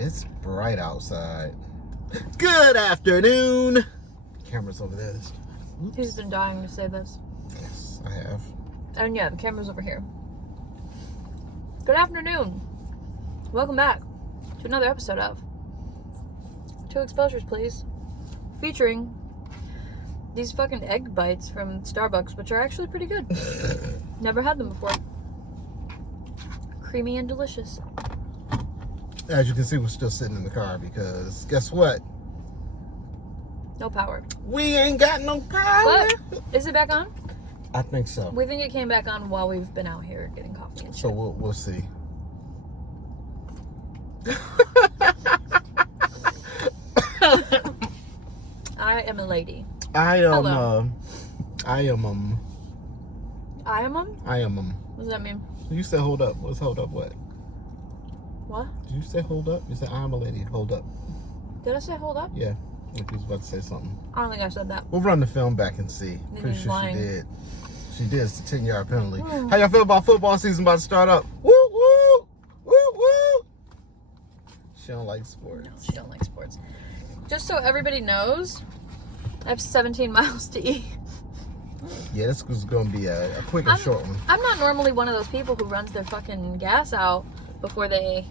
It's bright outside. Good afternoon. Camera's over there. He's been dying to say this. Yes, I have. And yeah, the camera's over here. Good afternoon. Welcome back to another episode of Two Exposures, Please. Featuring these fucking egg bites from Starbucks, which are actually pretty good. Never had them before. Creamy and delicious. As you can see, we're still sitting in the car because guess what? No power. We ain't got no power. But is it back on? I think so. We think it came back on while we've been out here getting coffee and shit. So we'll see. I am a lady. I am. Hello. I am. I am What does that mean? You said hold up. What's hold up? What? What? Did you say hold up? You said I am a lady. Hold up. Did I say hold up? Yeah. Like you was about to say something. I don't think I said that. We'll run the film back and see. Then Pretty he's sure lying. she did. She did. It's a 10-yard penalty. Mm. How y'all feel about football season about to start up? Woo woo! Woo woo! She don't like sports. No, she don't like sports. Just so everybody knows, I have 17 miles to eat. Yeah, this is going to be a quick and short one. I'm not normally one of those people who runs their fucking gas out before they...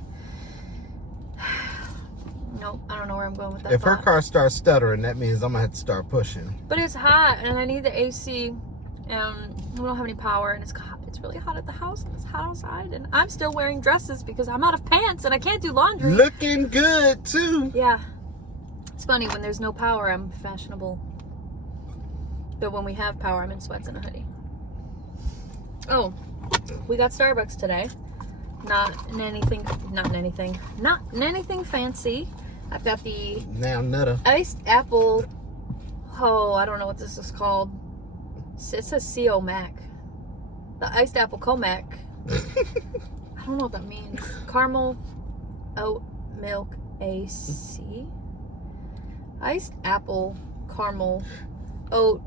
Nope, I don't know where I'm going with that If her thought. car starts stuttering, that means I'm going to have to start pushing. But it's hot, and I need the AC, and we don't have any power, and it's really hot at the house, and it's hot outside, and I'm still wearing dresses because I'm out of pants, and I can't do laundry. Looking good, too. Yeah. It's funny, when there's no power, I'm fashionable. But when we have power, I'm in sweats and a hoodie. Oh, we got Starbucks today. Not in anything fancy. I've got the Now, Nutter. iced apple. Oh, I don't know what this is called. It says CO Mac. The iced apple Comac. I don't know what that means. Caramel oat milk AC. Iced apple caramel oat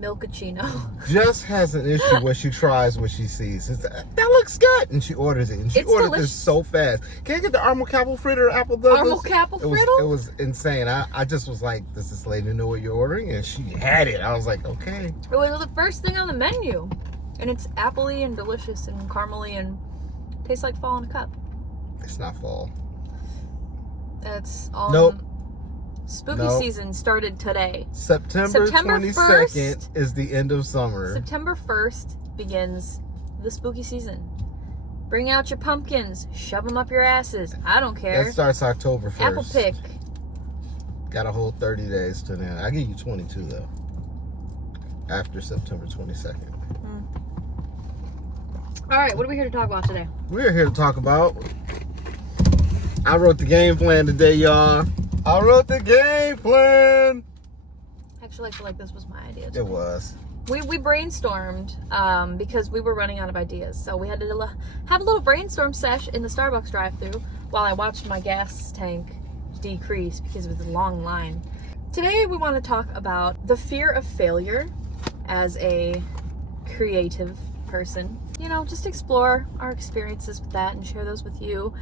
milkachino. Just has an issue where she tries what she sees. It's, that looks good, and she orders it. And she It's ordered delicious. this so fast. Can I get the Armo Capple fritter apple does Caramel this? Capple It fritter? was insane. I just was like, does this lady know what you're ordering? And she had it. I was like, okay. It was the first thing on the menu. And it's appley and delicious and caramely and tastes like fall in a cup. It's not fall. It's all Nope. Spooky Nope. season started today. September 22nd 1st is the end of summer. September 1st begins the spooky season. Bring out your pumpkins. Shove them up your asses. I don't care. That starts October 1st. Apple pick. Got a whole 30 days to then. I give you 22 though. After September 22nd. All right, what are we here to talk about today? We're here to talk about. I wrote the game plan today, y'all. I wrote the game plan. Actually, I feel like this was my idea. It was. We brainstormed because we were running out of ideas. So we had to have a little brainstorm sesh in the Starbucks drive-thru while I watched my gas tank decrease because it was a long line. Today we want to talk about the fear of failure as a creative person. You know, just explore our experiences with that and share those with you.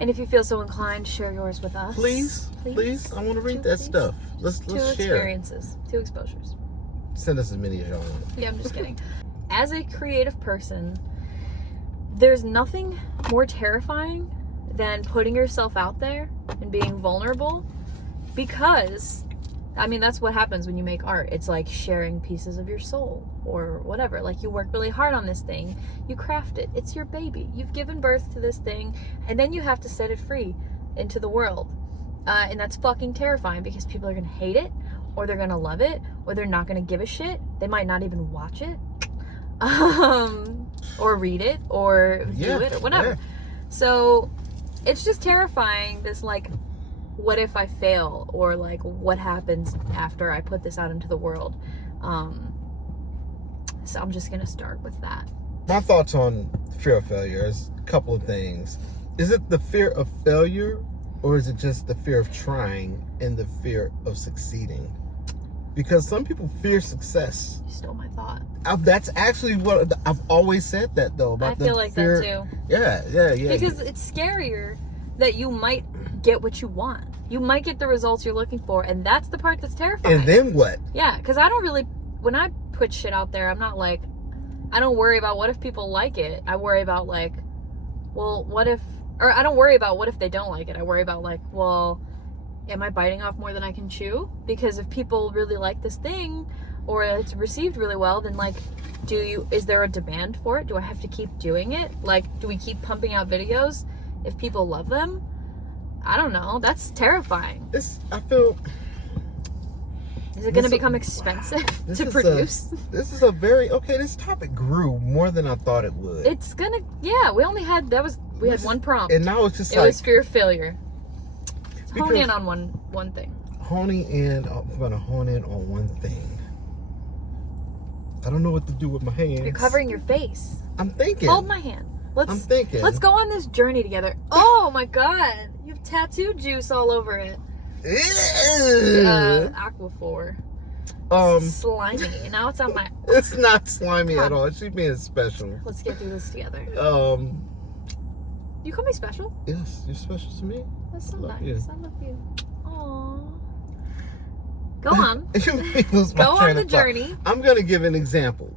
And if you feel so inclined, share yours with us. Please. I want to read that stuff. Let's Two share. experiences, two exposures. Send us as many as y'all want. Yeah, I'm just kidding. As a creative person, there's nothing more terrifying than putting yourself out there and being vulnerable, because I mean, that's what happens when you make art. It's like sharing pieces of your soul or whatever. Like, you work really hard on this thing, you craft it, it's your baby, you've given birth to this thing, and then you have to set it free into the world. And that's fucking terrifying because people are gonna hate it, or they're gonna love it, or they're not gonna give a shit. They might not even watch it, or read it, or do it, or whatever. Yeah. So it's just terrifying, this like, what if I fail, or like, what happens after I put this out into the world. So I'm just gonna start with that. My thoughts on fear of failure is a couple of things. Is it the fear of failure, or is it just the fear of trying and the fear of succeeding? Because some people fear success. You stole my thought. That's actually what I've always said that though. About I feel like fear. that too. Yeah. Because it's scarier that you might get what you want. You might get the results you're looking for, and that's the part that's terrifying. And then what? Yeah, because I don't really, when I put shit out there, I'm not like, I don't worry about what if people like it. I worry about like, well, what if, or I don't worry about what if they don't like it. I worry about like, well, am I biting off more than I can chew? Because if people really like this thing, or it's received really well, then like, is there a demand for it? Do I have to keep doing it? Like, do we keep pumping out videos if people love them? I don't know. That's terrifying. I feel... Is it going to become expensive to produce? This is a very... Okay, this topic grew more than I thought it would. It's going to... Yeah, we only had... We had one prompt. And now it's just it was fear of failure. Hone in on one thing. I'm going to hone in on one thing. I don't know what to do with my hands. You're covering your face. I'm thinking. Hold my hand. I'm thinking. Let's go on this journey together. Oh my god. You have tattoo juice all over it. Aquaphor. Slimy. Now it's on my... It's not slimy at all. She's being special. Let's get through this together. You call me special? Yes, you're special to me. That's so nice. I love you. Aww. Go on. Go on the journey. I'm going to give an example.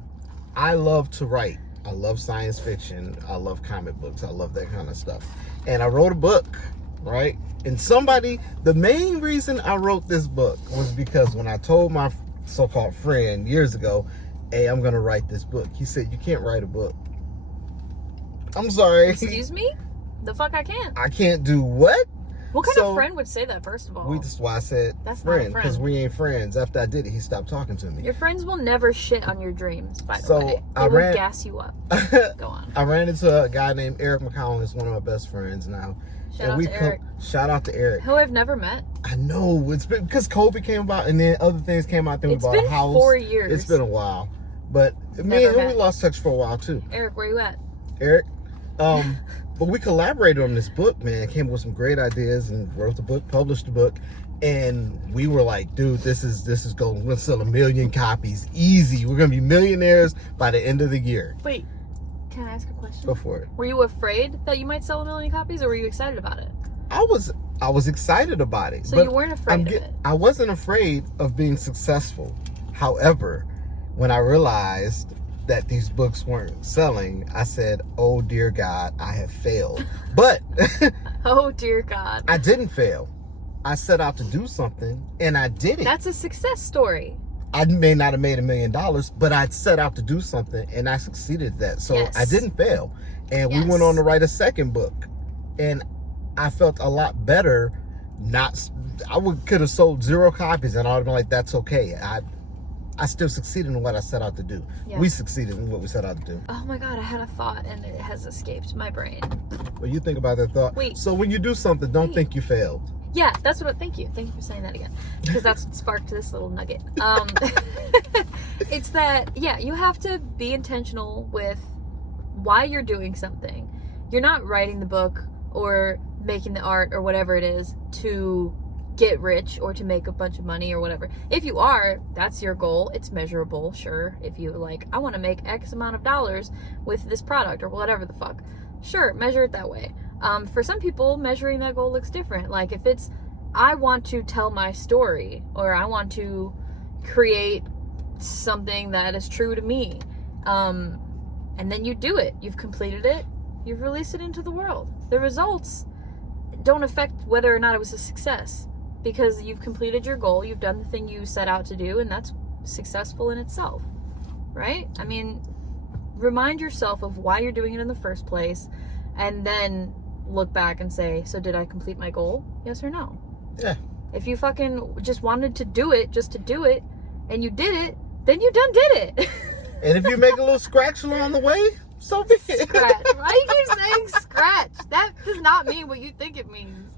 I love to write. I love science fiction. I love comic books. I love that kind of stuff. And I wrote a book, right? And the main reason I wrote this book was because when I told my so-called friend years ago, hey, I'm going to write this book, he said, you can't write a book. I'm sorry. Excuse me? The fuck I can't? I can't do what? What kind of friend would say that, first of all? That's why I said that's friend, not a because we ain't friends. After I did it, he stopped talking to me. Your friends will never shit on your dreams, by the way. They will gas you up. Go on. I ran into a guy named Eric McCollum, who's one of my best friends now. Shout out to Eric. Who I've never met. I know. It's been because COVID came about and then other things came out. Then we bought a house. It's been 4 years. It's been a while. But me and him, we lost touch for a while too. Eric, where you at? Eric? But we collaborated on this book, man. Came up with some great ideas and wrote the book, published the book. And we were like, dude, this is going. We're going to sell 1 million copies. Easy. We're going to be millionaires by the end of the year. Wait. Can I ask a question? Go for it. Were you afraid that you might sell 1 million copies, or were you excited about it? I was excited about it. So you weren't afraid of it? I wasn't afraid of being successful. However, when I realized that these books weren't selling, I said, oh dear God, I have failed. But oh dear God, I didn't fail. I set out to do something and I did it. That's a success story. I may not have made $1 million, but I set out to do something and I succeeded at that. So I didn't fail. And we went on to write a second book. And I felt a lot better. Could have sold 0 copies and I would have been like, that's okay. I still succeeded in what I set out to do. Yeah. We succeeded in what we set out to do. Oh my God, I had a thought and it has escaped my brain. Well, you think about that thought. Wait. So when you do something, don't think you failed. Yeah, that's what. Thank you for saying that again, because that's what sparked this little nugget. It's that you have to be intentional with why you're doing something. You're not writing the book or making the art or whatever it is to get rich or to make a bunch of money or whatever. If you are, that's your goal. It's measurable, sure. If you like, I want to make X amount of dollars with this product or whatever the fuck, sure, measure it that way. For some people, measuring that goal looks different. Like if it's, I want to tell my story, or I want to create something that is true to me, and then you do it. You've completed it. You've released it into the world. The results don't affect whether or not it was a success, because you've completed your goal. You've done the thing you set out to do, and that's successful in itself, right? I mean, remind yourself of why you're doing it in the first place, and then look back and say, so did I complete my goal? Yes or no? Yeah. If you fucking just wanted to do it just to do it, and you did it, then you done did it. And if you make a little scratch along the way, so be it. Scratch. Why do you keep saying scratch? That does not mean what you think it means.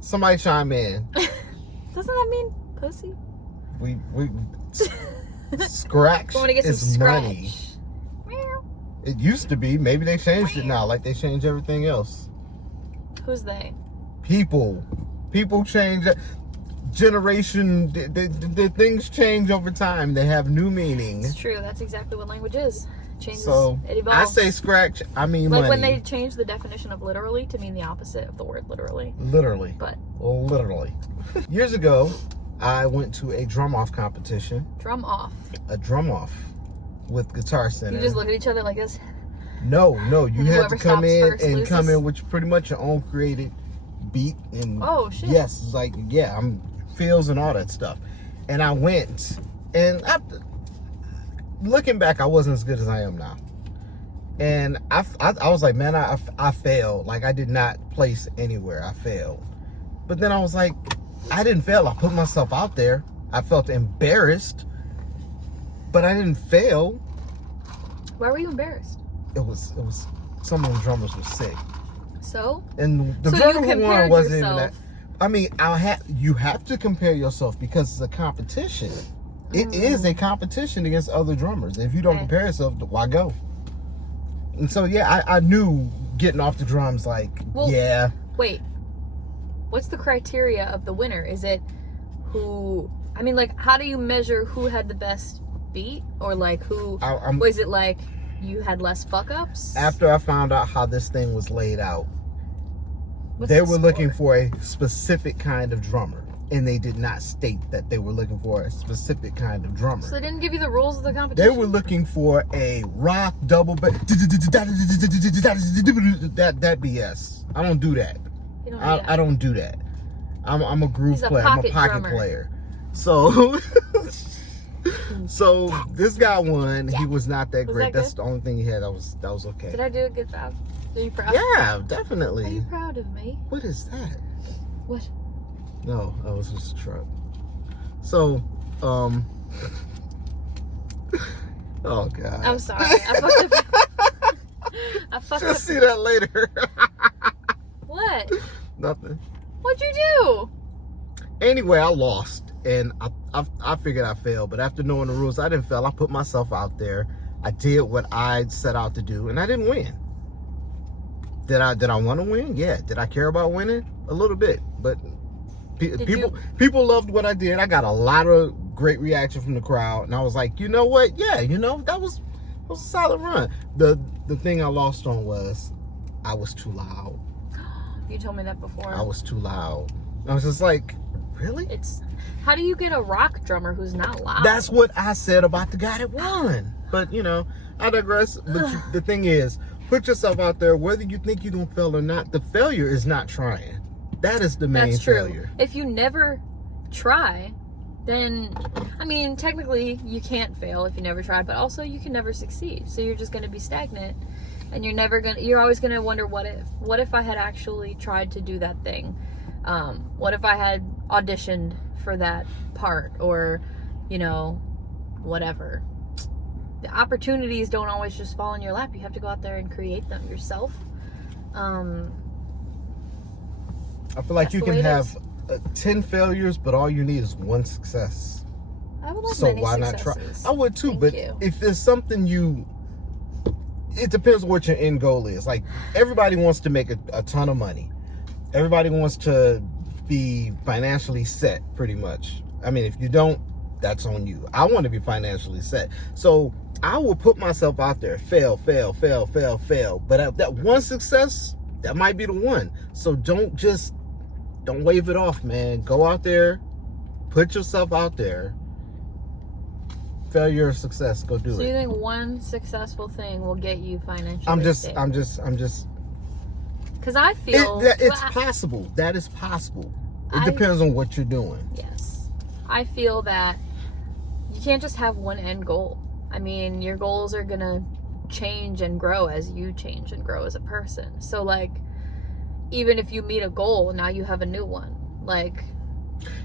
Somebody chime in. Doesn't that mean pussy? We scratch is money. It used to be. Maybe they changed it now, like they changed everything else. Who's they? People change. Generation, the things change over time. They have new meanings. It's true. That's exactly what language is. changes. So it I evolves. say scratch. I mean like money. when they changed the definition of literally to mean the opposite of the word literally. Literally. But Literally. Years ago, I went to a drum off competition. drum off. A drum off with Guitar Center. You just look at each other like this. No, you had to Whoever come stops in first and loses? come in with pretty much your own created beat and Oh shit. yes, it's like I'm feels and all that stuff. And I went, and looking back, I wasn't as good as I am now. And I was like, man, I failed. Like I did not place anywhere. I failed. But then I was like, I didn't fail. I put myself out there. I felt embarrassed, but I didn't fail. Why were you embarrassed? It was some of the drummers were sick. So? And the So you drummer who won compared wasn't even yourself. that. I mean, you have to compare yourself because it's a competition. It is a competition against other drummers. If you don't Okay. compare yourself, why go? And so yeah, I knew getting off the drums like, Well, yeah. Wait. What's the criteria of the winner? Is it who? I mean, like, how do you measure who had the best beat, or like who? Was it like you had less fuck ups? After I found out how this thing was laid out, What's they the were score? looking for a specific kind of drummer, and they did not state that they were looking for a specific kind of drummer. So they didn't give you the rules of the competition. They were looking for a rock double bass. That BS. I don't do that. You don't do that. I don't do that. I'm a groove He's a player. I'm a pocket pocket drummer. player. So, so this guy won. He was not that Was great. that That's the only thing he had. That was okay. Did I do a good job? Are you proud? Yeah, Are definitely. you proud of me? What is that? What? No, that was just a truck. So, oh god. I'm sorry. I fucked up. I fucked Just up. see that later. What? Nothing. What'd you do? Anyway, I lost, and I figured I failed. But after knowing the rules, I didn't fail. I put myself out there. I did what I set out to do, and I didn't win. Did I want to win? Yeah. Did I care about winning? A little bit, but people loved what I did. I got a lot of great reaction from the crowd, and I was like, you know what? Yeah, that was a solid run. The thing I lost on was I was too loud. You told me that before. I was too loud. I was just like, really? How do you get a rock drummer who's not loud? That's what I said about the guy that won. But I digress. But the thing is, put yourself out there, whether you think you don't fail or not. The failure is not trying. That is the main That's true. failure. If you never try, then, I mean, technically you can't fail if you never try, but also you can never succeed. So you're just going to be stagnant, and you're always going to wonder, what if I had actually tried to do that thing? What if I had auditioned for that part, or, whatever. The opportunities don't always just fall in your lap. You have to go out there and create them yourself. I feel like That's you the can way it have 10 failures, but all you need is one success. I would like So many why not try? successes. I would too, Thank but you. if there's something it depends on what your end goal is. Like, everybody wants to make a ton of money. Everybody wants to be financially set, pretty much. I mean, if you don't, that's on you. I want to be financially set. So I will put myself out there, fail. But that one success, that might be the one. So don't wave it off, man. Go out there, put yourself out there. Failure or success, go do So it. you think one successful thing will get you financially I'm just because I feel it's possible. That is possible. It I- depends on what you're doing. yes, I feel that you can't just have one end goal. I mean, your goals are gonna change and grow as you change and grow as a person. So like, even if you meet a goal, now you have a new one. Like,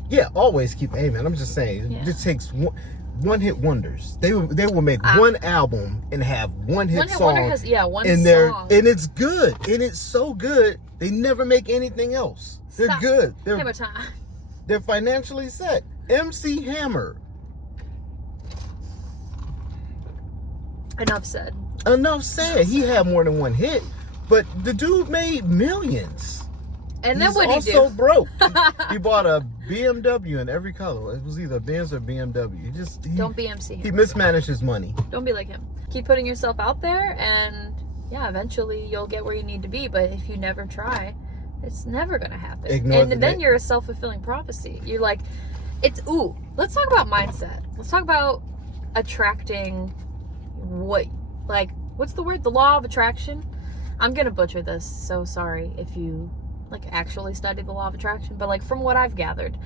Yeah, always keep aiming. I'm just saying, Yeah. it just takes one hit wonders. They will make one album and have one hit One Hit song. Wonder has one and song. and it's good, and it's so good. They never make anything else. They're Stop. good. Hammer time. They're financially set. MC Hammer. Enough said. Enough said. He had more than one hit, but the dude made millions. And then he's what did he also do? broke. He bought a BMW in every color. It was either Benz or BMW. Don't BMC He him. mismanaged his money. Don't be like him. Keep putting yourself out there, and yeah, eventually you'll get where you need to be. But if you never try, it's never gonna happen. Ignore the then day. you're a self-fulfilling prophecy. You're like, let's talk about mindset. Let's talk about attracting what's the word? The law of attraction. I'm gonna butcher this, so sorry if you actually study the law of attraction, but from what I've gathered,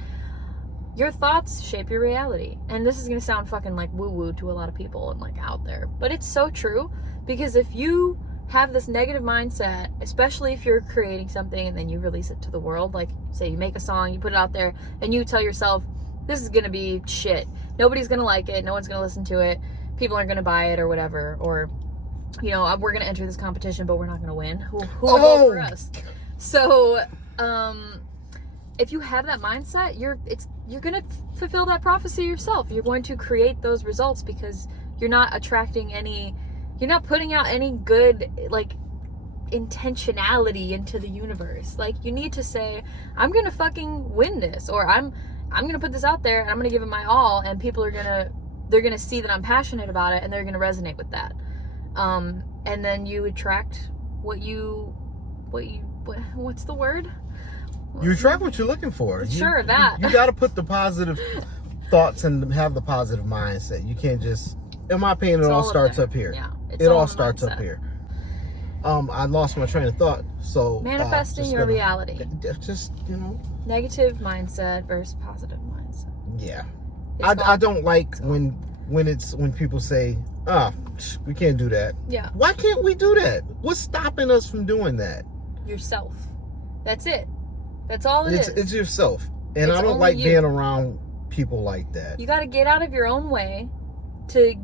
your thoughts shape your reality. And this is gonna sound fucking woo-woo to a lot of people and out there, but it's so true, because if you have this negative mindset, especially if you're creating something and then you release it to the world, say you make a song, you put it out there, and you tell yourself, this is gonna be shit, nobody's gonna like it, no one's gonna listen to it, people aren't gonna buy it or whatever, or we're gonna enter this competition but we're not gonna win, who will vote for us? So if you have that mindset, you're gonna fulfill that prophecy yourself. You're going to create those results, because you're not putting out any good intentionality into the universe. You need to say, I'm gonna fucking win this, or I'm gonna put this out there and I'm gonna give it my all, and people are gonna see that I'm passionate about it, and they're gonna resonate with that. And then you attract what's the word? You attract what you're looking for. Sure, you got to put the positive thoughts and have the positive mindset. You can't just, in my opinion, it all starts up here. Yeah, it all starts up here. I lost my train of thought. So manifesting your reality. Just Negative mindset versus positive mindset. Yeah, I don't like when people say, we can't do that. Yeah. Why can't we do that? What's stopping us from doing that? Yourself. That's it. That's all it is. It's yourself. And It's I don't only like you. being around people like that. You got to get out of your own way to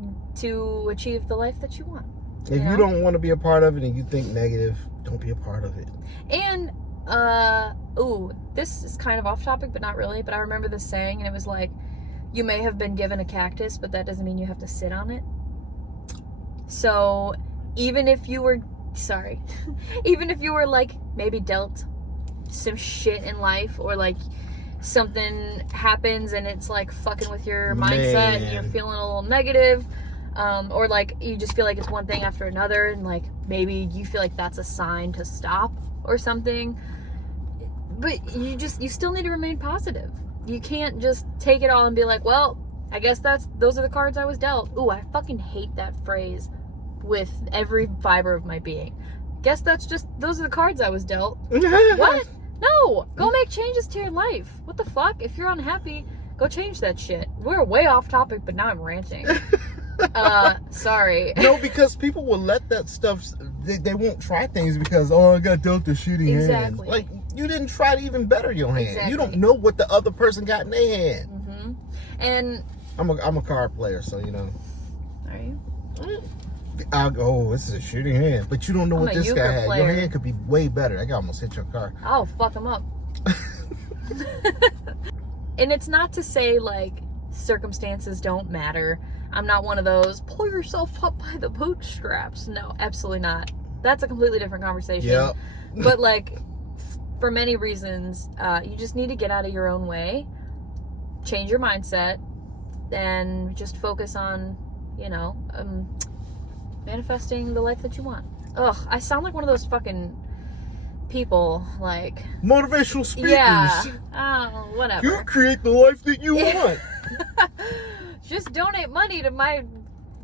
achieve the life that you want. If you don't want to be a part of it and you think negative, don't be a part of it. And this is kind of off topic, but not really. But I remember this saying, and it was you may have been given a cactus, but that doesn't mean you have to sit on it. So even if you were maybe dealt some shit in life, or something happens and it's fucking with your mindset and you're feeling a little negative, or you just feel it's one thing after another, and maybe you feel that's a sign to stop or something, but you still need to remain positive. You can't just take it all and be well, I guess those are the cards I was dealt. Ooh, I fucking hate that phrase with every fiber of my being. Guess those are the cards I was dealt. What? No, go make changes to your life. What the fuck? If you're unhappy, go change that shit. We're way off topic, but now I'm ranting. Sorry. No, because people will let that stuff, they won't try things because, I got dealt a shooting hand. You didn't try to even better your hand. Exactly. You don't know what the other person got in their hand. Mm-hmm. And I'm a card player, so Are you? I'll go, this is a shooting hand. But you don't know what this guy had. player. Your hand could be way better. That guy almost hit your car. I'll fuck him up. And it's not to say circumstances don't matter. I'm not one of those pull yourself up by the bootstraps. No, absolutely not. That's a completely different conversation. Yep. But for many reasons, you just need to get out of your own way, change your mindset, and just focus on, manifesting the life that you want. Ugh, I sound like one of those fucking people, motivational speakers. Yeah. Oh, whatever. You create the life that you want. Just donate money to my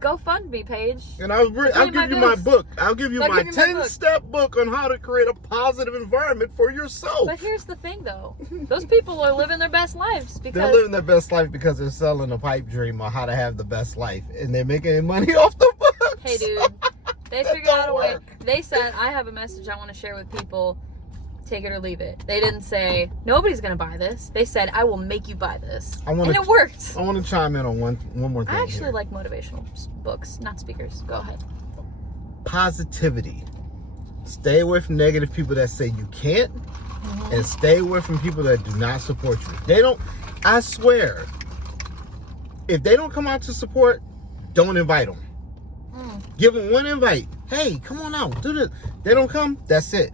GoFundMe page. And I'll give you my book. I'll give you my 10-step book on how to create a positive environment for yourself. But here's the thing, though. Those people are living their best lives because they're living their best life because they're selling a pipe dream on how to have the best life, and they're making money off the books. Hey, dude, they figured out a way. They said, I have a message I want to share with people. Take it or leave it. They didn't say, nobody's going to buy this. They said, I will make you buy this. And it worked. I want to chime in on one more thing. I actually like motivational books, not speakers. Go ahead. Positivity. Stay away from negative people that say you can't, and stay away from people that do not support you. I swear, if they don't come out to support, don't invite them. Give them one invite. Hey, come on out. Do this. They don't come, that's it.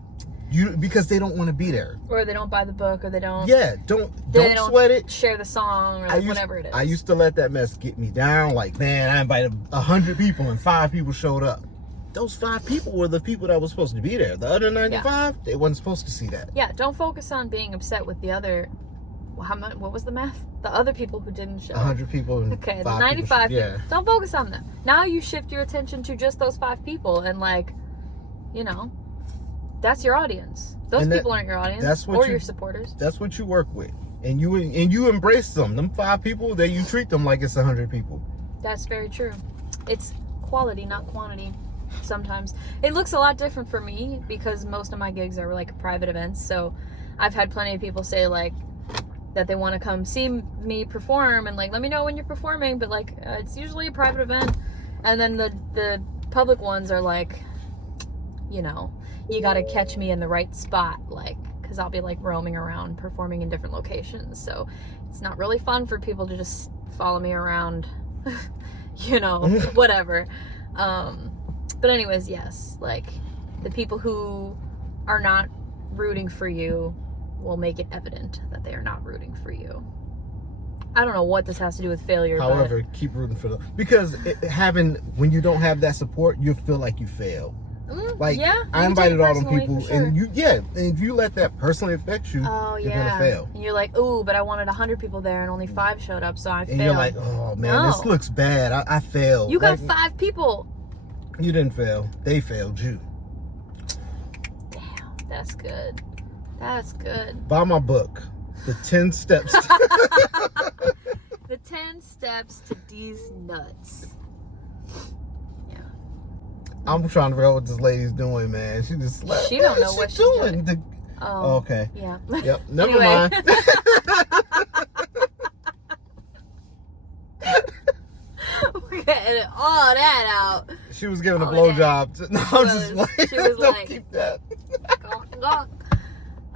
because they don't want to be there. Or they don't buy the book, or they don't. Yeah, don't sweat it. Share the song, or whatever it is. I used to let that mess get me down. Like, man, I invited 100 people and 5 people showed up. Those 5 people were the people that were supposed to be there. The other 95, they wasn't supposed to see that. Yeah, don't focus on being upset with the other. How much? What was the math? The other people who didn't show. 100 people and okay, 5 the 95 people. people. Don't focus on them. Now you shift your attention to just those 5 people, and that's your audience. Those people aren't your audience or your supporters. That's what you work with, and you embrace them. Them 5 people, that you treat them like it's 100 people. That's very true. It's quality, not quantity. Sometimes it looks a lot different for me because most of my gigs are like private events. So I've had plenty of people say like that they want to come see me perform and like let me know when you're performing, but like it's usually a private event. And then the public ones are like, you got to catch me in the right spot, like, because I'll be like roaming around performing in different locations. So it's not really fun for people to just follow me around, whatever. But anyways, yes, like the people who are not rooting for you will make it evident that they are not rooting for you. I don't know what this has to do with failure. However, keep rooting for them, because when you don't have that support, you feel like you fail. Like, yeah, I invited all them people, sure. and if you let that personally affect you, you're gonna fail. And you're like, ooh, but I wanted 100 people there and only 5 showed up, so I failed. And you're like, oh man, this looks bad. I failed. You got 5 people. You didn't fail. They failed you. Damn, that's good. That's good. Buy my book, The 10 Steps. The 10 Steps to These Nuts. Yeah. I'm trying to figure out what this lady's doing, man. She just slept. She don't know what she's doing. Oh, okay. Yeah. Yep. Never mind. We're gonna edit all that out. She was giving a blowjob. No, I'm just like, she was don't like, keep that.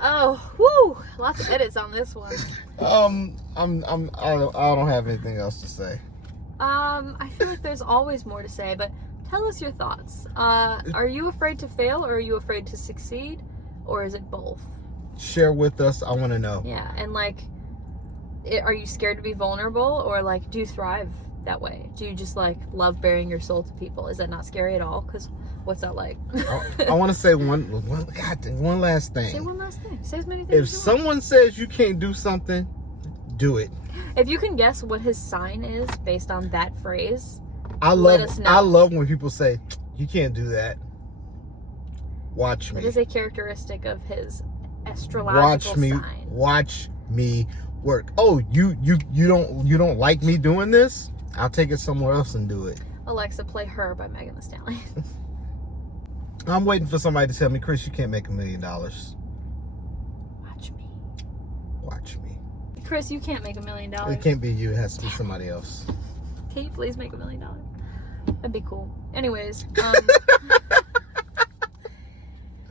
Oh, whoo! Lots of edits on this one. I don't have anything else to say. I feel like there's always more to say, but tell us your thoughts. Are you afraid to fail, or are you afraid to succeed, or is it both? Share with us. I want to know. Yeah, and like, are you scared to be vulnerable, or like, do you thrive that way? Do you just like love bearing your soul to people? Is that not scary at all? Because what's that like? I want to say one last thing. Say one last thing. Say as many things. If someone says you can't do something, do it. If you can guess what his sign is based on that phrase, let us know. I love when people say you can't do that. Watch me. It is a characteristic of his astrological sign. Watch me work. Oh, you don't like me doing this? I'll take it somewhere else and do it. Alexa, play Her by Megan Thee Stallion. I'm waiting for somebody to tell me, Chris, you can't make $1 million. Watch me. Watch me. Chris, you can't make $1 million. It can't be you. It has to be somebody else. Can you please make $1 million? That'd be cool. Anyways,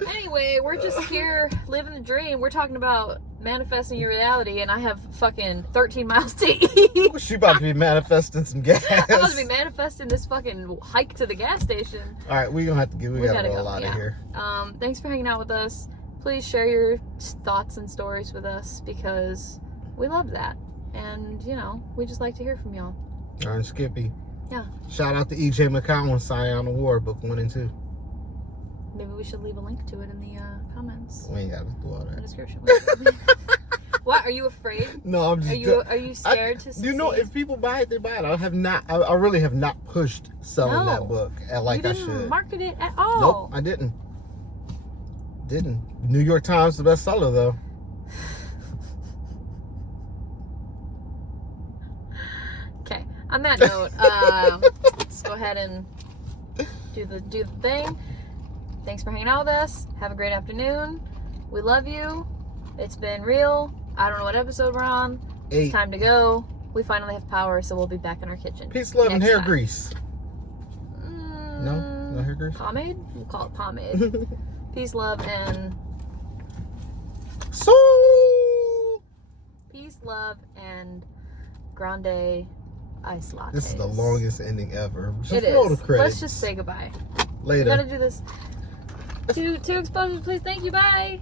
anyway, we're just here living the dream. We're talking about manifesting your reality, and I have fucking 13 miles to eat. She about to be manifesting some gas. I'm about to be manifesting this fucking hike to the gas station. All right, we gotta roll out of here. Thanks for hanging out with us. Please share your thoughts and stories with us, because we love that, and we just like to hear from y'all. All right, Skippy. Yeah. Shout out to E.J. McCowan, Scion Award, book 1 and 2. Maybe we should leave a link to it in the comments. We ain't gotta do all The that. description. What? Are you afraid? No, I'm just. Are you scared to succeed? If people buy it, they buy it. I really have not pushed selling that book like I should. You didn't market it at all. Nope, I didn't. New York Times the bestseller though. Okay. On that note, let's go ahead and do the thing. Thanks for hanging out with us. Have a great afternoon. We love you. It's been real. I don't know what episode we're on. 8. It's time to go. We finally have power, so we'll be back in our kitchen. Peace, love, and hair time. Grease. No hair grease. Pomade? We'll call it pomade. Peace, love, and peace, love, and grande ice lattes. This is the longest ending ever. Just it roll is. the credits. Let's just say goodbye. Later. We gotta do this. Two exposures, please. Thank you. Bye.